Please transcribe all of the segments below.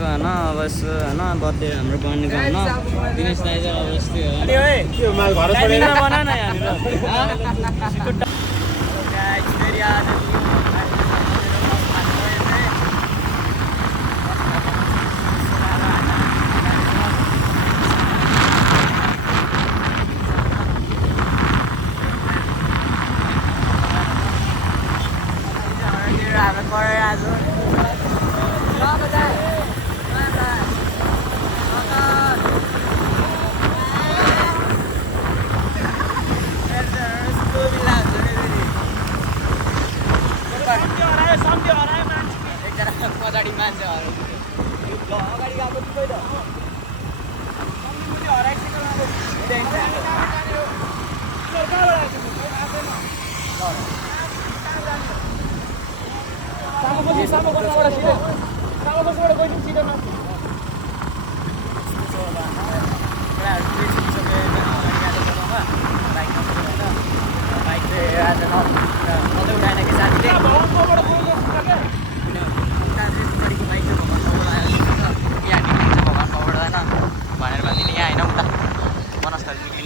यसो होइन अब यसो होइन बर्थडे हाम्रो बहिनीको होइन दिनेश दाइ चाहिँ अब यस्तै हो बना न अगाडि मान्छे अगाडि गएको थियो त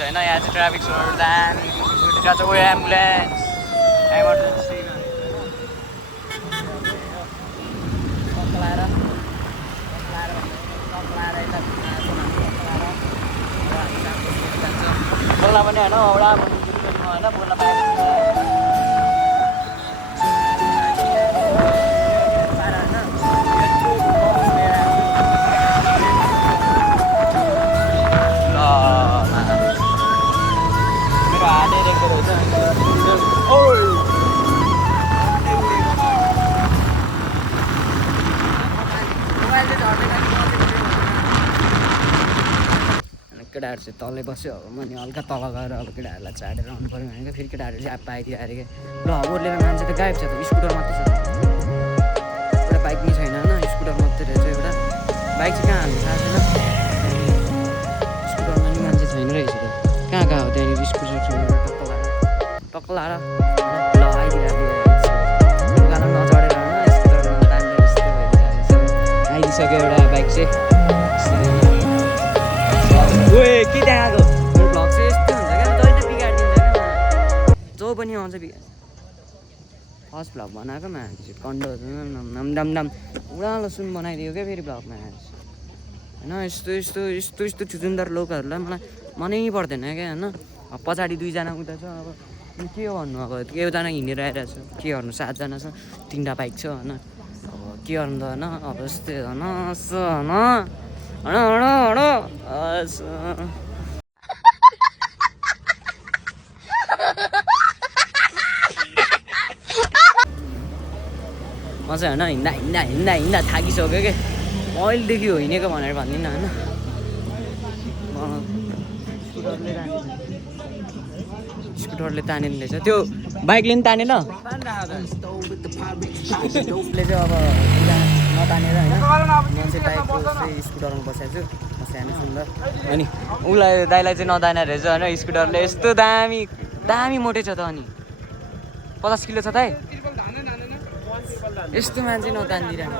होइन यहाँ चाहिँ ट्राफिक दामी छ एम्बुलेन्स इमर्जेन्सी बोल्न पनि होइन औडा होइन बोल्न पाएको केटाहरू चाहिँ तलै बस्यो अब मैले हल्का तल गएर अब केटाहरूलाई चाडेर आउनु पऱ्यो भनेको फेरि केटाहरू चाहिँ अब आइदियो अरे ल ओर्लेर मान्छे त गायब छ त स्कुटर मात्रै छ एउटा बाइक पनि छैन होइन स्कुटर मात्रै रहेछ एउटा बाइक चाहिँ कहाँ हाल्नु थाहा छैन स्कुटरमा नि मान्छे छैन रहेछ त कहाँ कहाँ हो त्यहाँनिर स्कुटर टक्क लाएर ल आइदिइहाल्यो उकालो नचढेर होइन स्कुटरमा तानेर यस्तो भइदिइहाल्यो आइदिइसक्यो एउटा बाइक चाहिँ ओए के देखाएको मेरो भ्लग चाहिँ यस्तो हुन्छ क्या जहिले बिगारिदिन्छ क्या जो पनि आउँछ फर्स्ट भ्लग बनाएको मान्छे कन्डो नम उडालो सुन बनाइदियो क्या फेरि भ्लगमा होइन यस्तो चुचुन्दर लोकहरूलाई मलाई मनै पर्दैन क्या होइन अब पछाडि दुईजना उता छ अब के गर्नु अब एउजना हिँडेर आइरहेको छ के गर्नु 7 जना छ 3टा बाइक छ होइन अब के गर्नु त होइन अब यस्तै होइन यसो म चाहिँ होइन हिँड्दा थाकिसक्यो क्या अहिलेदेखि हो हिँडेको भनेर भन्दिनँ होइन स्कुटरले तानेन रहेछ त्यो बाइकले पनि तानेन उसले चाहिँ अब नतानेर होइन म चाहिँ बाइकको स्कुटरमा बसेको छु म सानो सुन्दर अनि उसलाई दाइलाई चाहिँ नतानेर रहेछ होइन स्कुटरले यस्तो दामी मोटे छ त अनि 50 किलो छ त यस्तो मान्छे नतानिदिरहेको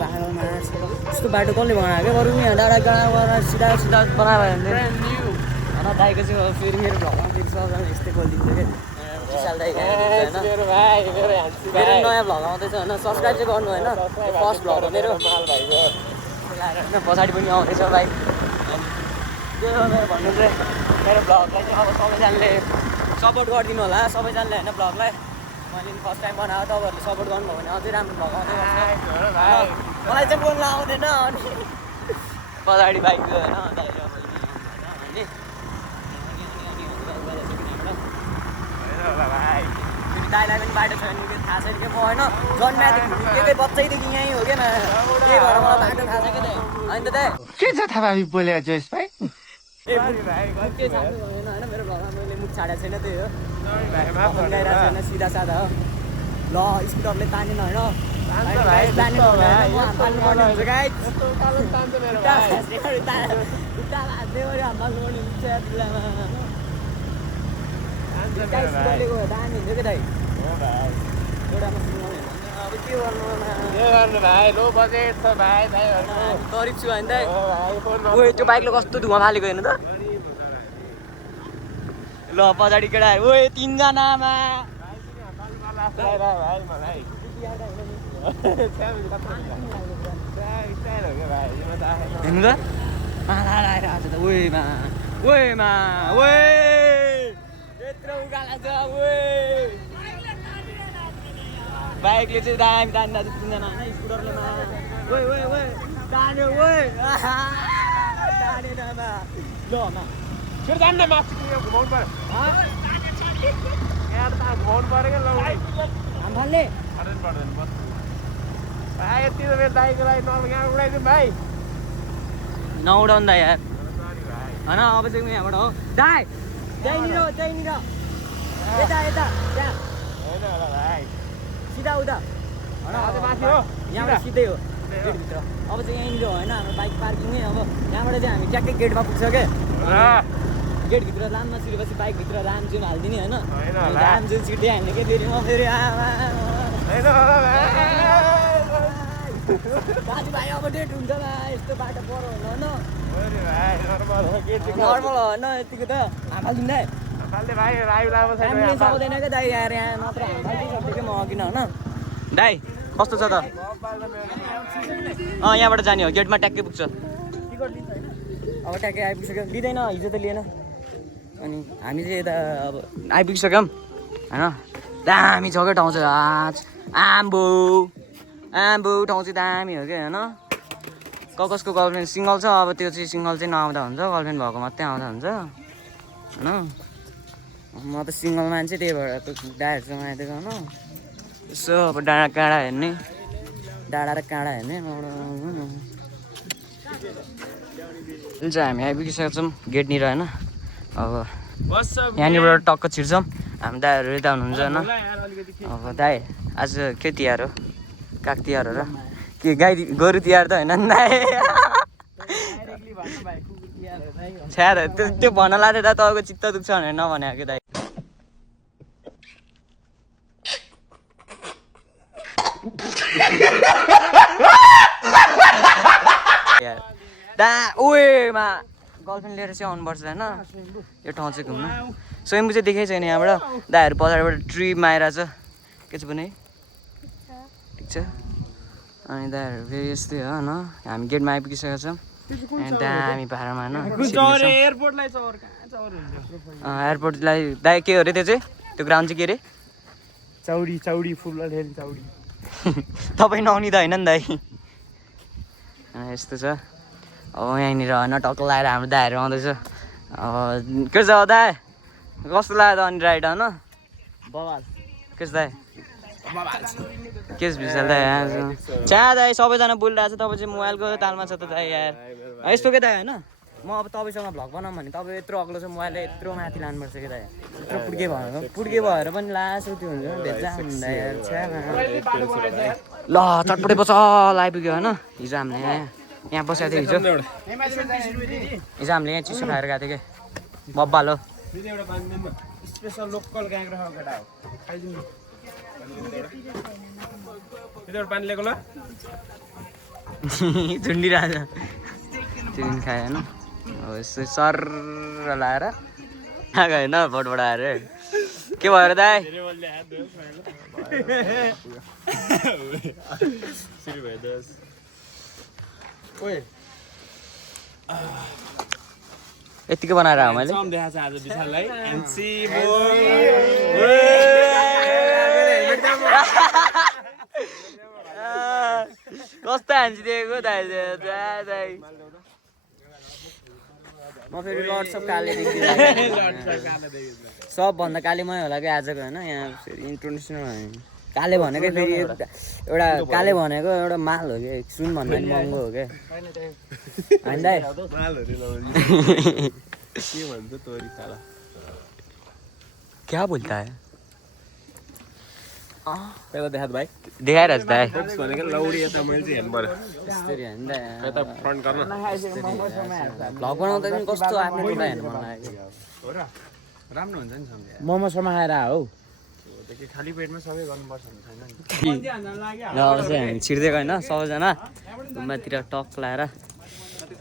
पाहाडमा यस्तो बाटो कसले बनायो क्या बरु यहाँ डाँडा गएर सिधा बनायो भने होइन दाइको चाहिँ फेरि मेरो भ्लगमा फेरि सबजना यस्तै बोलिदिन्छ क्या विशाल दाइ मेरो नयाँ भ्लग आउँदैछ होइन सब्सक्राइब चाहिँ गर्नु होइन फर्स्ट भ्लग हो मेरो पछाडि पनि आउँदैछ भाइ त्यो मेरो भन्नु चाहिँ मेरो भ्लगलाई चाहिँ अब सबैजनाले सपोर्ट गरिदिनु होला सबैजनाले होइन भ्लगलाई मैले फर्स्ट टाइम बनाएको तपाईँहरूले सपोर्ट गर्नुभयो भने अझै राम्रो भ्लग आउँदै गर्छ मलाई चाहिँ बोल्न आउँदैन अनि पछाडि बाइक होइन फेरि दाइलाई पनि बाटो छैन कि थाहा छैन कि म होइन जन्मादेखि एकै बच्चैदेखि यहीँ हो क्या त्यही भएर मलाई बाटो थाहा छ कि त होइन त के छ थाहा बोलेको जोस भाइ के छाड्नु भएन होइन मेरो भ्लगमा मैले मुख छाडेको छैन त्यही हो गाइरहेको छैन सिधा साधा हो ल स्कुटरले तानेन होइन गरेको दामी हुन्छ के दाइ एउटामा सिङ्गल हेर्नु अब के गर्नु भाइ लो बजेट छ भाइ गरिब छु होइन दाइ ओए त्यो बाइकले कस्तो धुवा फालेको हेर्नु त ल पछाडि केटाहरू ओए 3 जनामा हेर्नु त आइरहेको छ त ओएमा ओए यत्रो उकालो छ ओए बाइकले चाहिँ दामी दामी 3 जना होइन स्कुटरले ओए ओए ओए तान्यो ओए तानेन मा ल मा फेरि जान्न माथि घुमाउनु पर्यो यहाँ त घुमाउनु पर्यो क्या लौ हामफाल्ने पर्दैन बस भाइ यति त मेरो दाइको लागि यहाँ उडाइदिउँ भाइ नउडाउनु दाइ यार होइन अब चाहिँ यहाँबाट हो दाइ त्यहीँनिर यता यता त्यहाँ होइन होला भाइ सिधा उता माथि हो यहाँबाट सिधै हो गेटभित्र अब चाहिँ यहीँनिर होइन हाम्रो बाइक पार्किङै अब यहाँबाट चाहिँ हामी ट्याक्कै गेटमा पुग्छ क्या गेटभित्र लाम नछिरेपछि बाइकभित्र लाम चाहिँ हालिदिने होइन लाम चाहिँ छिट्टै हाल्ने क्या फेरि म फेरि दाजुभाइ अब डेट हुन्छ बा यस्तो बाटो परो होइन नर्मल होइन यतिको त हालिदिउँ दाइ फ्यामिली सक्दैन क्या दाइ यहाँ मात्र हालिदिइसक्यो क्या म अघि न होइन दाइ कस्तो छ त यहाँबाट जाने हो गेटमा ट्याक्कै पुग्छ अब ट्याक्कै आइपुगिसक्यो दिँदैन हिजो त लिएन अनि हामी चाहिँ यता अब आइपुगिसक्यौँ होइन दामी छ क्या ठाउँ चाहिँ आम्बो ठाउँ चाहिँ दामी हो क्या होइन कसको गर्लफ्रेन्ड सिङ्गल छ अब त्यो चाहिँ सिङ्गल चाहिँ नआउँदा हुन्छ गर्लफ्रेन्ड भएको मात्रै आउँदा हुन्छ होइन म त सिङ्गल मान्छे त्यही भएर त दाइहरूसँग आइदिएको होइन यसो अब डाँडा काँडा हेर्ने डाँडा र काँडा हेर्ने चाहिँ हामी आइपुगिसकेको छौँ गेटनिर होइन अब यहाँनिरबाट टक्क छिर्छौँ हामी दाइहरू यता हुनुहुन्छ होइन अब दाइ आज के तिहार हो काग तिहार हो र के गाई गोरु तिहार त होइन दाइ छ्यार त्यो भन्न लाग्यो त तपाईँको चित्त दुख्छ भनेर नभनेको कि दाइ ओएमा गर्लफ्रेन्ड लिएर चाहिँ आउनुपर्छ होइन यो ठाउँ चाहिँ घुम्नु स्वयम्भू चाहिँ देखेको छैन यहाँबाट दाइहरू पछाडिबाट ट्रिपमा आइरहेछ के छ भने ठिक छ अनि दाइहरू फेरि यस्तै हो होइन हामी गेटमा आइपुगिसकेको छौँ अनि दामी पारामा होइन एयरपोर्टलाई दाइ के हो अरे त्यो चाहिँ त्यो ग्राउन्ड चाहिँ के अरे चौडी फुटबल खेल्ने चौडी तपाईँ नआउने त होइन नि दाइ यस्तो छ अब यहीँनिर होइन टक्क लगाएर हाम्रो दाइहरू आउँदैछ अब के छ दाइ कस्तो लाग्यो त अनि राइड होइन बवाल के छ दाइ के भिसाल दाइ च्या दाइ सबैजना बोलिरहेको छ तपाईँ चाहिँ मोबाइलको तालमा छ त दाइ यार यस्तो के दाइ होइन म अब तपाईँसँग भ्लग बनाऊँ भने तपाईँ यत्रो अग्लो छ मोबाइलले यत्रो माथि लानुपर्छ कि दाइ यत्रो पुड्के भएर पनि लास त्यो हुन्छ भेट्जा ल चटपटे बसल आइपुग्यो होइन हिजो हामीले यहाँ बसेको थियो हिजो हामीले यहाँ चिसो खाएर गएको थियो कि बब्बाल हो स्पेसल लोकल गायक राखेको केटा हो खाइदिनु पानी ल्याएको ल झुन्डिरहेछ त्यो दिन खायो होइन अब यस्तो सर लाएर आएको होइन भोटबाट आएर के भयो र दाइ यतिकै बनाएर हो मैले कस्तो हान्छिदिएको दाइ म फेरि लर्ड्स अफ कालेदेखि सबभन्दा काले मै होला कि आजको होइन यहाँ फेरि इन्टरनेसनल काले भनेकै फेरि एउटा काले भनेको एउटा माल हो कि सुन भन्दा पनि महँगो हो क्या होइन दाइ क्या बोल्ता है पहिला देखा भाइ देखाइरहेछ दाइ भनेको लौडी यता मैले चाहिँ हेर्नु पर्यो यस्तरी होइन दाइ यता फ्रन्ट गर्न भ्लग बनाउँदा पनि कस्तो आफ्नो कुरा हेर्नु मन लाग्यो राम्रो हुन्छ नि सम्झे मोमो सोमो खाएर हौ खाली पेटमा सबै गर्नुपर्छ भने छैन नि र अब चाहिँ हामी छिर्दिएको होइन सबैजना गुम्बातिर टक लाएर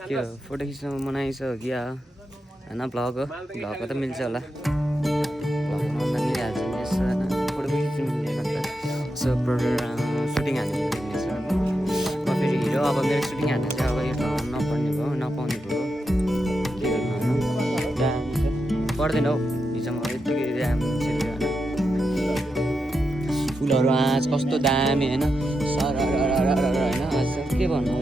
के हो फोटो खिच्नु मनाइसक्यो क्या होइन भ्लग हो भ्लगको त मिल्छ होला भ्लगमा मिलिहाल्छ नि यसो होइन फोटो खिच्नु मिल्दैन त यसो सुटिङ हान्नु मिल्नेछ म फेरि हिरो अब मेरो सुटिङ हान्नु चाहिँ अब यो ठाउँ नपर्ने भयो नपाउने भयो के गर्नु होइन दामी छ पर्दैन हौ हिजोमा यत्तिकै दामी हुन्छ होइन फुलहरू आज कस्तो दामी होइन सरर होइन आज के भन्नु हो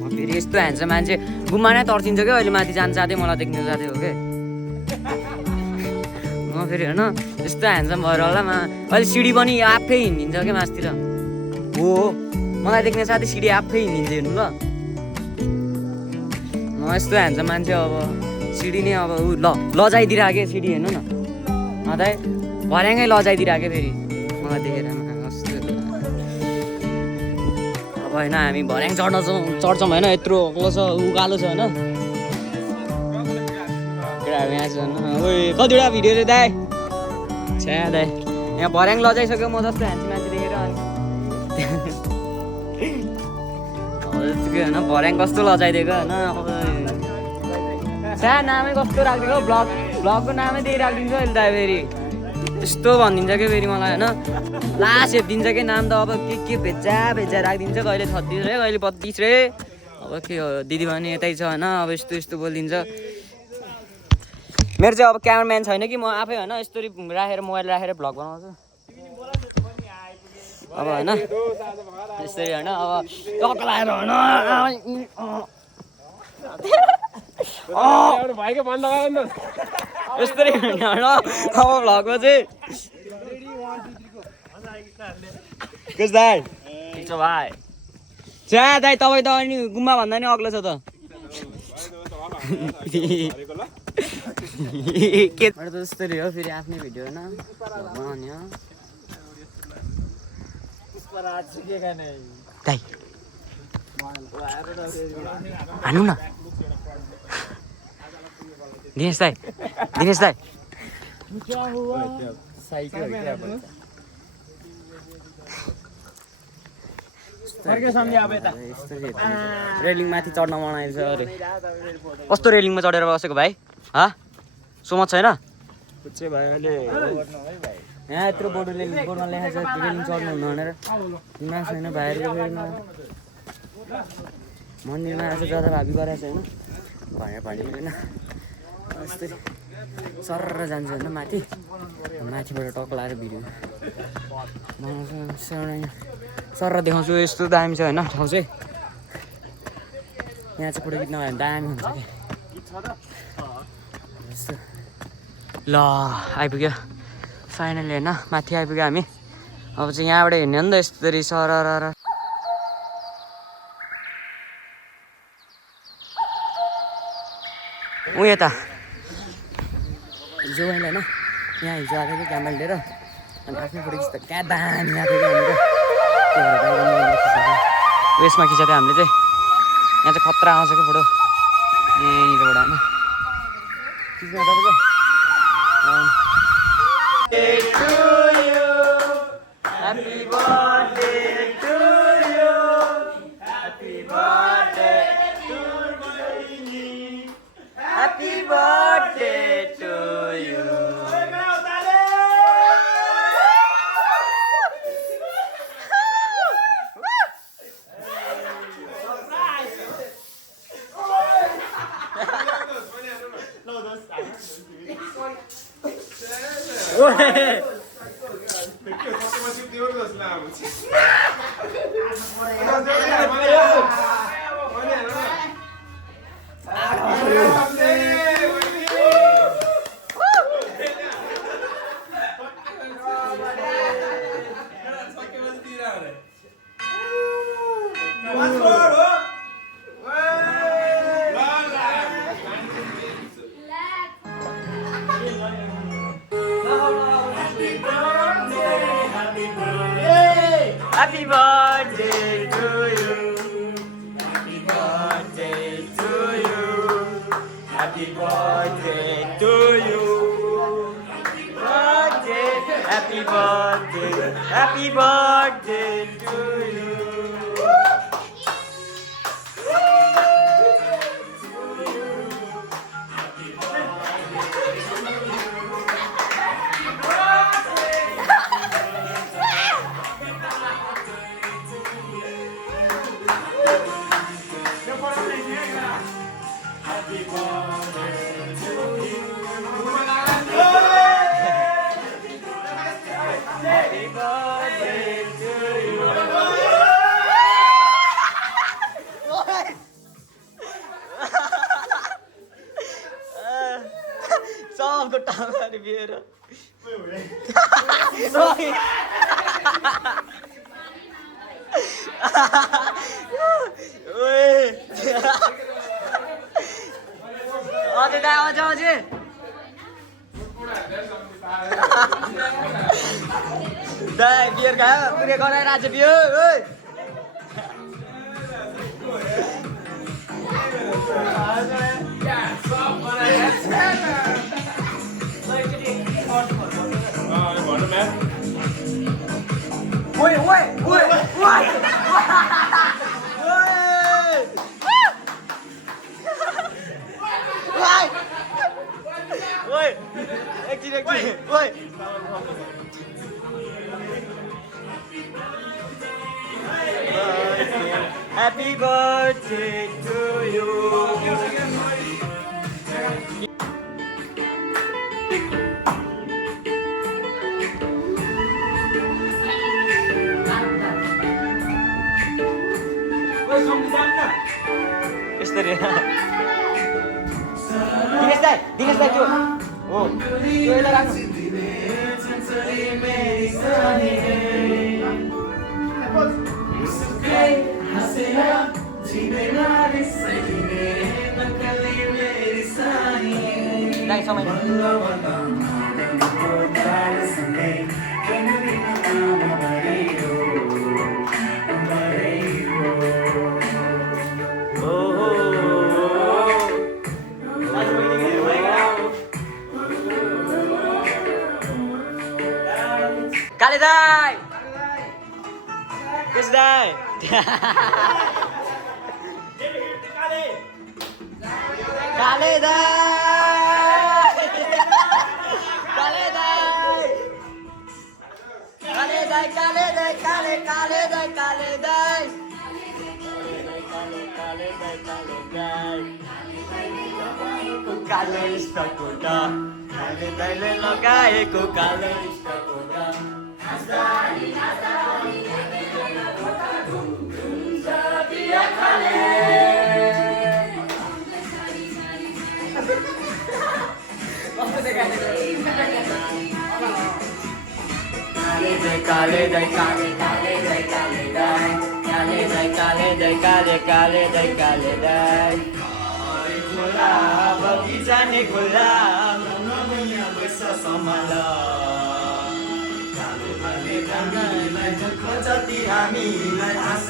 म फेरि यस्तो हान्छ मान्छे गुम्मा नै तर्सिन्छ क्या अहिले माथि जानु साथै मलाई देख्नु साथै हो कि म फेरि होइन यस्तो ह्यान्डसम भएर होला अहिले सिडी पनि आफै हिँडिदिन्छ क्या मासतिर हो मलाई देख्ने साथै सिडी आफै हिँडिदिन्छ हेर्नु ल म यस्तो ह्यान्डसम मान्छे अब सिडी नै अब ऊ लजाइदिरहेको सिडी हेर्नु न अन्त भर्याङै लजाइदिरहेको फेरि मलाई देखेर कस्तो अब होइन हामी भर्याङ चढ्छौँ होइन यत्रो अग्लो छ उकालो छ होइन केटाहरू यहाँ छ होइन ओइ कतिवटा भिडियो चाहिँ दाइ छ्या दाइ यहाँ भर्याङ लजाइसक्यो म जस्तो हान्छु मान्छे देखेर अनि यत्तिकै होइन भर्याङ कस्तो लजाइदिएको होइन छ्या नामै कस्तो राखिदिएको भ्लगको नामै त्यही राखिदिन्छ अहिले दाइ फेरि यस्तो भनिदिन्छ कि फेरि मलाई होइन लास्ट हेपिदिन्छ कि नाम त अब के भेजा राखिदिन्छ कहिले 36 रे कहिले 32 रे अब के हो दिदीबहिनी यतै छ होइन अब यस्तो बोलिदिन्छ मेरो चाहिँ अब क्यामराम्यान छैन कि म आफै होइन यस्तरी राखेर मोबाइल राखेर भ्लग बनाउँछु अब होइन यसरी होइन अब टक्क लाएर होइन भाइको बन्द गर न यस्तरी होइन अब भ्लगमा चाहिँ केस दाइ ठिक छ भाइ छ्या दाइ तपाईँ त अनि गुम्बा भन्दा नि अग्लो छ त के त जस्तै हो फेरि आफ्नै भिडियो होइन बनाउने हो दाइ हान्नु न दिनेश दाइ रेलिङ माथि चढ्न मनाइन्छ अरे कस्तो रेलिङमा चढेर बसेको भाइ सोमत छैन यहाँ यत्रो बोर्डमा लेखाएको छ रेलिङ चढ्नु हुन्न भनेर दिमाग छैन भाइहरूको फेरिमा मन्दिरमा आज जता भाबी गरेको छ होइन भनेर यस्तै सरर जान्छ होइन माथिबाट टक लाएर भिडियो सरर देखाउँछु यस्तो दामी छ होइन ठाउँ चाहिँ यहाँ चाहिँ फोटो खिच्न भयो भने दामी हुन्छ क्या ल आइपुग्यो फाइनली होइन माथि आइपुग्यो हामी अब चाहिँ यहाँबाट हेर्ने हो नि त यस्तरी सरर ऊ यता हिजो मैले होइन यहाँ हिजो आएको थियो क्यामेरा लिएर अनि आफ्नो फोटो खिच्दा क्या दामी आएको थियो हामीहरू उयसमा खिचेको थियो हामीले चाहिँ यहाँ चाहिँ खतरा आउँछ क्या फोटो यहाँनिरबाट होइन खिच्नु तपाईँको Happy birthday to you. Happy birthday to you. Happy birthday to you. Happy birthday to you. Happy birthday to you. Happy birthday to you. Happy birthday to you. सबको टाउका बिहेर अझै दाइ अझ अझै दाइ बियर खायो पुरै गराइरहेको छ beer Happy birthday to you. Istri. Dinas dah tu. Oh, tu dah kan. Dai sama ini. Kali dai. Kes dai. Kali dai. Kali dai. Kali dai, kali dai, kali dai, kali dai. Kali istakuda. Kali dai le लगाएको कालो इष्टकोटा. Hasdari, hasdari, dia kale. Kale dai, kale dai. Khula, बगैँचा नि खुला, नमैया बैस सम्हाला. काले काले कालीलाई दुःख जति हामीलाई हाँस